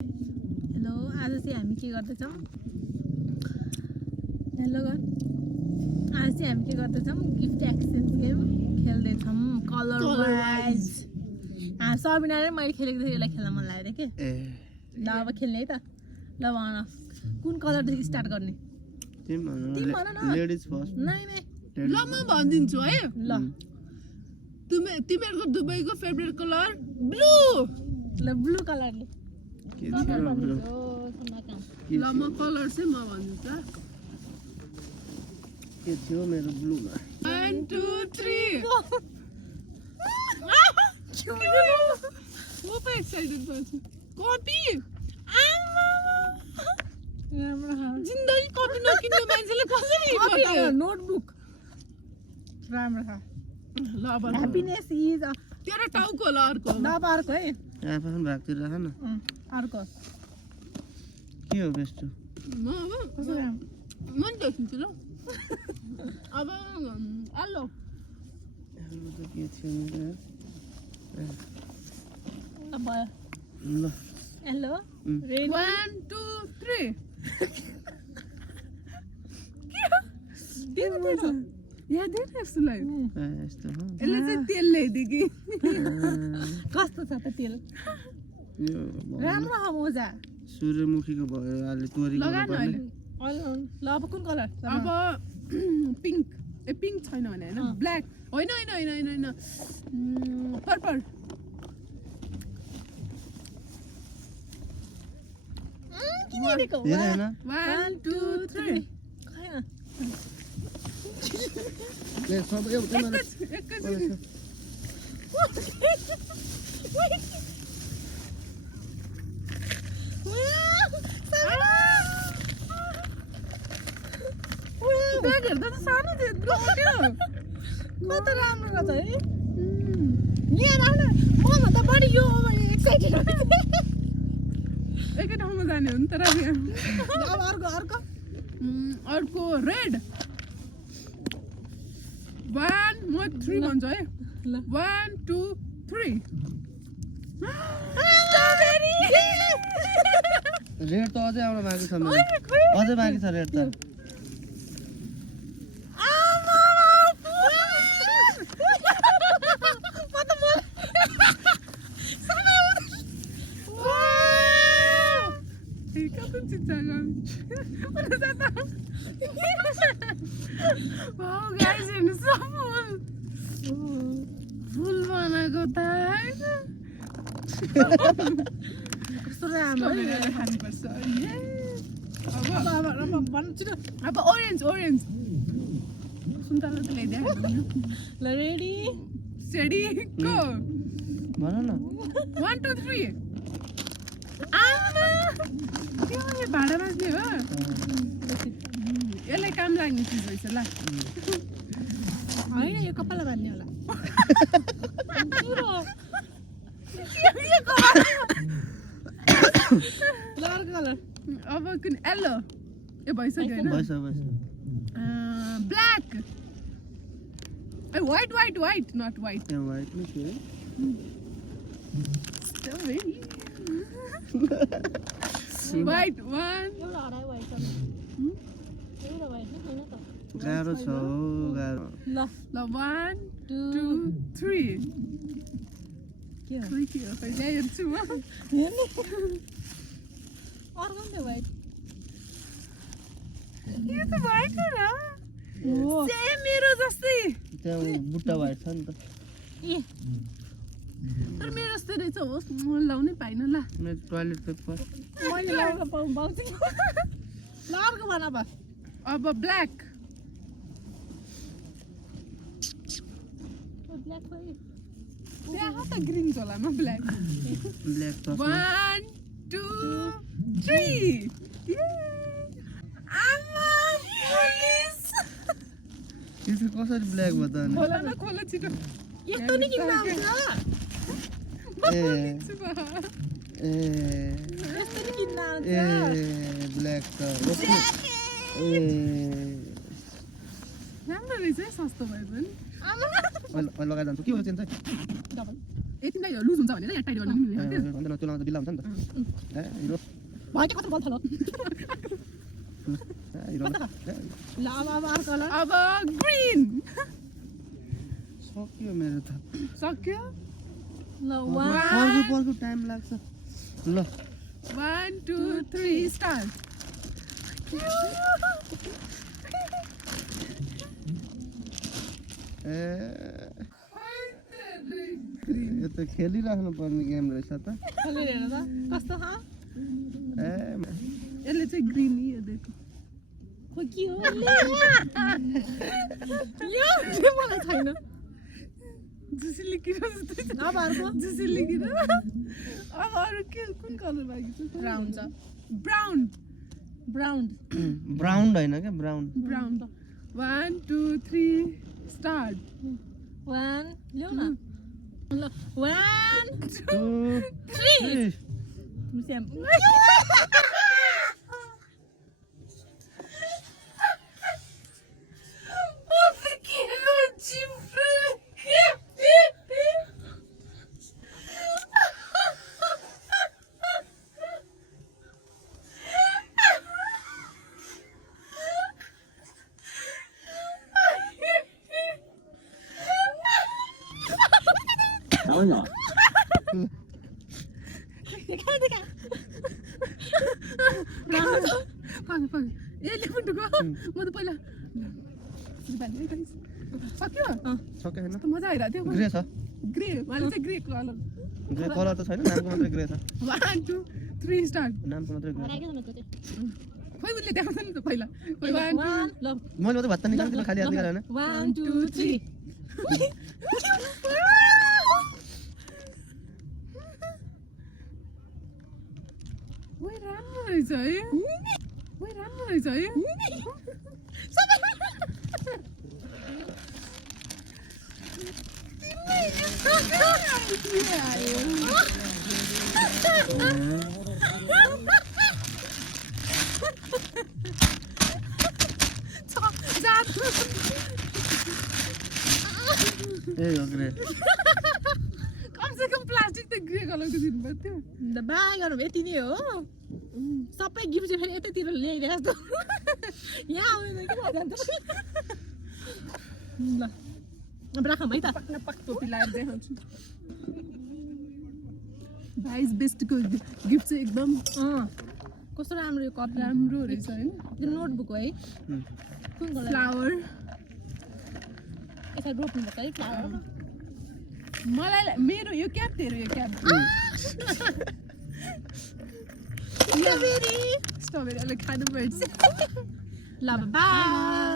hello आज चाहिँ हामी के गर्दैछौँ हेलो गर आज चाहिँ हामी के गर्दैछौँ गिफ्ट एक्सचेन्ज गेम खेल्दैछौँ कलर वाइज सबिना र मैले खेलेको थिएँ यसलाई खेल्न मन लाग्यो के ल अब खेल्ने है त ल भन कुन कलरदेखि स्टार्ट गर्ने तिमी भन न लेडिज फर्स्ट नै नै ल म भनिदिन्छु है ल तिमीहरूको दुबईको फेभरेट कलर ब्लू ल ब्लू कलरले के ल म कलर चाहिँ म भनिदिन्छु के थियो मेरो ब्लूमा 1 2 3 म त एक्साइटेड छु कपी जिन्दगी कपी नकिन्ने मान्छेले कसरी नोटबुक राम्रो छ ल अब ह्याप्पिनेस इज तेरो टाउको ल अर्को अब अर्को है आफन भागतिर राख न अर्को के हो बेस्ट म नि देखिन्छु ल अब हेलो त के थियो मेरो ल भयो ल हेलो रेडी 1 2 3 याद है यसलाई यस्तो हो यसले चाहिँ तेल ल्याइदियो कि कस्तो छ त तेल यो राम्रो छ मोजा सूर्यमुखीको भयो अलि तोरीको लगा न अहिले ल अब कुन कलर अब पिङ्क ए पिङ्क छैन भने हैन ब्ल्याक होइन हैन हैन हैन हैन पर्पल किन हेरेको हेर हैन 1 2 3 खैन ले सब एउटा एकैचोटि ब्याग हेर्दा त सानो थियो ब्रोट्यो कता राम्रो रहेछ है यहाँ राख्न मभन्दा बढी यो एक्साइटेड एकै ठाउँमा जाने हो नि तर यहाँ अब अर्को अर्को अर्को रेड 1 म 3 भन्छु है ल 1 2 3 स्ट्रबेरी रेड त अझै आउन बाँकी छ मेरो अझै बाँकी छ रेड त Wow, guys, हेर्नुहोस् न फुल बनाएको त कस्तो राम्रो है खानुपर्छ अब भन्छु त अब ओरेन्ज ओरेन्ज सुन्तला त ल्याइदियो ल रेडी सेडी गो भन न 1 2 3 आमा के हो यो भाडा बाँच्ने हो यसलाई काम लाग्ने चिज रहेछ ल होइन यो कपाल बाँध्ने होला ल अर्को कलर अब कुन येल्लो ए भइसक्यो होइन भइस भइस ब्ल्याक ए white white white not white त्यो व्हाइट नि के व्हाइट 1 एउटा हरायो वाइट कलर एउटा वाइट नै छैन त गाह्रो छ हो गाह्रो ल ल 1 2 3 के हो खोइ के हो खोइ ल्याइदिन्छु म हेर्ने अर्को नि त वाइट यो त व्हाइट हो र हो सेम मेरो जस्तै त्यहाँ बुट्टा व्हाइट छ नि त ए तर मेरो जस्तै रहेछ होस् म लाउनै पाइन ल मेरो टोयलेट पेपर मैले लगाउन पाउँछु ल अर्को भन अब ब्ल्याक ब्ल्याक खोइ त्यहाँ त ग्रीन झोलामा ब्ल्याक ब्ल्याक त 1 2 3 आमा पुलिस यो चाहिँ कसरी ब्ल्याक भयो त अनि खोला न खोला छिटो यस्तो नि किन आउँछ ए ए यस्तो नि किन आउँछ ए ब्ल्याक त ए राम्रो रहेछ है सस्तो भए पनि अहिले लगाइदिन्छु के हो चिन्ता डबल यतिलाई लुज हुन्छ भनेर यहाँ टाइट गर्न मिल्ने हो त्यो अन्त त्यो लाउँदा बिल्ला हुन्छ नि त हिरो भाइ कस्तो बल्छ ल हिरो ल अब अर्को ल अब ग्रीन सक्यो मेरो त सक्यो ल पर्खु टाइम लाग्छ ल 1 2 3 स्टार्ट यो त खेलिराख्नु पर्ने गेम रहेछ त हेर त कस्तो छ यसले चाहिँ ग्रीन यो देखो खो के हो यो मलाई छैन जुसिली किन जस्तो अब अर्को जुसिली किन अब अरू के कुन कलर बाँकी छ ब्राउन छ ब्राउन ब्राउन ब्राउन होइन क्या ब्राउन ब्राउन 1 2 3 स्टार्ट 1 ल्याउ न ल 1 2 3 मुस्याम यसले पुटुको म त पहिला सक्यो सक्यो हैन त मजा आइरहेको थियो ग्रे छ ग्रे मैले चाहिँ ग्रे कलर ग्रे कलर त छैन नामको मात्रै ग्रे छ 1 2 3 स्टार्ट नामको मात्रै ग्रे खोइ उसले देखाउँछ नि त पहिला 1 1 ल मैले मात्रै भात निकाल्नु खाली हात निकाल्यो हैन 1 2 3 ओइ राम्रो रहेछ है ओइ राम्रो रहेछ है ए यो ग्रे कमसेकम प्लास्टिक त ग्रे कलरको दिनु पर्थ्यो द बाई गर्नु यति नै हो सबै गिफ्ट चाहिँ फेरि यतैतिर ल्याइरहेको यहाँ आउने के जान्छ ल अब राखौँ है त पक्क टोपी लगाएर देखाउँछु भाइस बेस्टको गिफ्ट चाहिँ एकदम कस्तो राम्रो यो कप राम्रो रहेछ हैन यो नोटबुक हो है कुन कलर फ्लावर यसरी रोप्नु पर्छ है फ्लावर मलाई मेरो यो क्याप थियो यो क्याप स्ट्रबेरी स्ट्रबेरी अहिले खानु पर्छ ल बाई